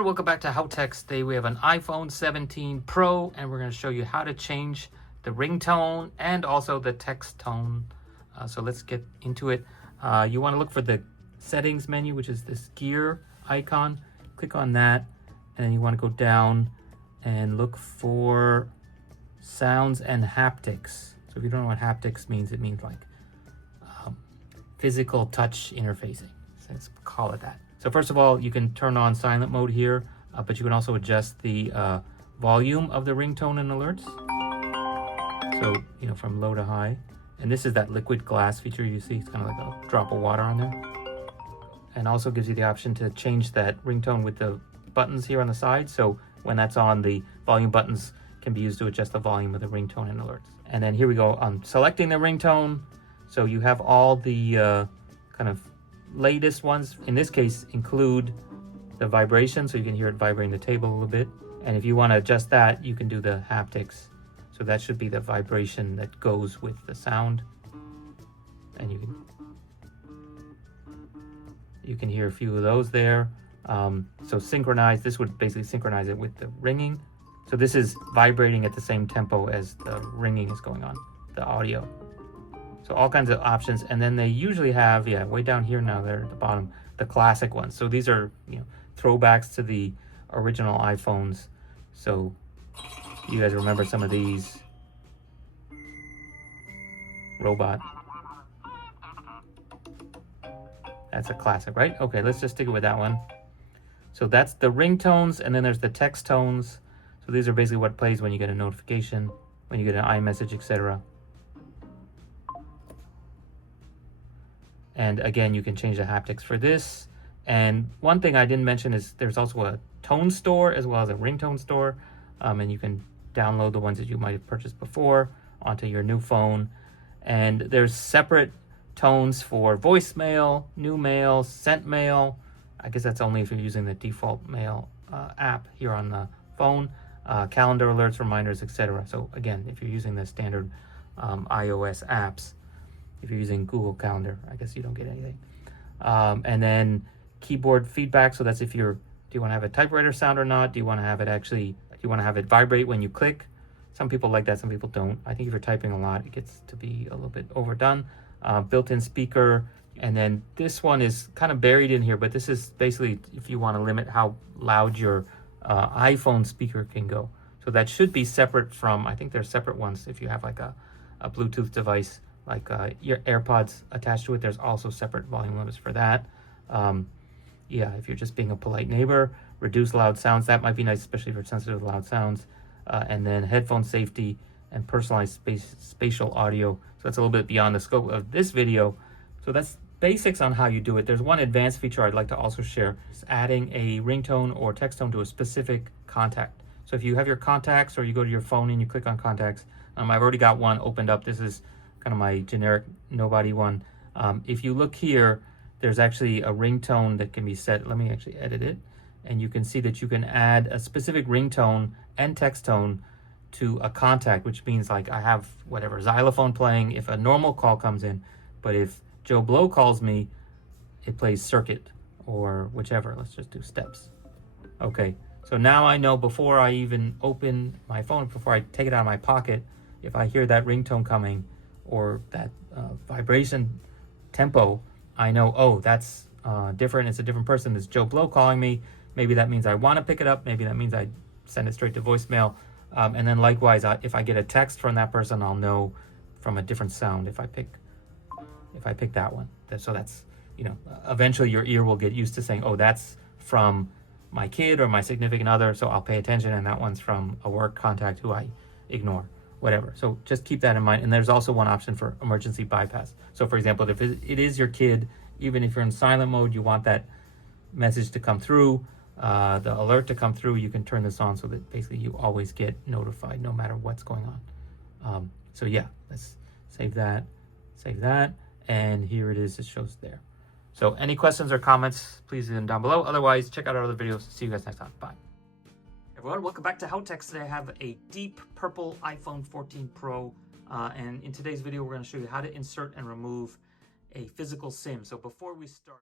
Everyone, welcome back to HowTechs. Today we have an iPhone 17 Pro and we're going to show you how to change the ringtone and also the text tone. So let's get into it. You want to look for the settings menu, which is this gear icon. Click on that and then you want to go down and look for sounds and haptics. So if you don't know what haptics means, it means like physical touch interfacing. So let's call it that. So first of all, you can turn on silent mode here, but you can also adjust the volume of the ringtone and alerts. So, you know, from low to high. And this is that liquid glass feature you see. It's kind of like a drop of water on there. And also gives you the option to change that ringtone with the buttons here on the side. So when that's on, the volume buttons can be used to adjust the volume of the ringtone and alerts. And then here we go. I'm selecting the ringtone. So you have all the kind of latest ones. In this case, include the vibration, so you can hear it vibrating the table a little bit. And if you want to adjust that, you can do the haptics. So that should be the vibration that goes with the sound. And you can hear a few of those there. So synchronize, this would basically synchronize it with the ringing. So this is vibrating at the same tempo as the ringing is going on, the audio. So all kinds of options, and then they usually have, way down here now, there at the bottom, the classic ones. So these are, throwbacks to the original iPhones. So you guys remember some of these. Robot. That's a classic, right? Okay, let's just stick it with that one. So that's the ringtones, and then there's the text tones. So these are basically what plays when you get a notification, when you get an iMessage, etc. And again, you can change the haptics for this. And one thing I didn't mention is there's also a tone store as well as a ringtone store. And you can download the ones that you might have purchased before onto your new phone. And there's separate tones for voicemail, new mail, sent mail. I guess that's only if you're using the default mail app here on the phone. Calendar alerts, reminders, etc. So again, if you're using the standard iOS apps, if you're using Google Calendar, I guess you don't get anything. And then keyboard feedback. So that's if do you want to have a typewriter sound or not? Do you want to have it vibrate when you click? Some people like that, some people don't. I think if you're typing a lot, it gets to be a little bit overdone. Built-in speaker. And then this one is kind of buried in here, but this is basically if you want to limit how loud your iPhone speaker can go. So that should be separate from, I think there's separate ones if you have like a Bluetooth device, like your AirPods attached to it. There's also separate volume limits for that. If you're just being a polite neighbor, reduce loud sounds. That might be nice, especially if you're sensitive to loud sounds. And then headphone safety and personalized spatial audio. So that's a little bit beyond the scope of this video. So that's basics on how you do it. There's one advanced feature I'd like to also share. It's adding a ringtone or text tone to a specific contact. So if you have your contacts or you go to your phone and you click on contacts, I've already got one opened up. This is kind of my generic nobody one. If you look here, there's actually a ringtone that can be set. Let me actually edit it. And you can see that you can add a specific ringtone and text tone to a contact, which means like I have whatever xylophone playing if a normal call comes in, but if Joe Blow calls me, it plays circuit or whichever. Let's just do steps. Okay, so now I know before I even open my phone, before I take it out of my pocket, if I hear that ringtone coming or that vibration tempo, I know, oh, that's different. It's a different person. It's Joe Blow calling me. Maybe that means I want to pick it up. Maybe that means I send it straight to voicemail. And then likewise, if I get a text from that person, I'll know from a different sound if I pick that one. So that's, eventually your ear will get used to saying, oh, that's from my kid or my significant other, so I'll pay attention, and that one's from a work contact who I ignore, whatever. So just keep that in mind. And there's also one option for emergency bypass. So for example, if it is your kid, even if you're in silent mode, you want that message to come through, the alert to come through, you can turn this on so that basically you always get notified no matter what's going on. So yeah, let's save that, and here it is, it shows there. So any questions or comments, please leave them down below. Otherwise, check out our other videos. See you guys next time. Bye. Everyone, welcome back to HowTechs. Today I have a deep purple iPhone 14 Pro, and in today's video, we're going to show you how to insert and remove a physical SIM. So before we start...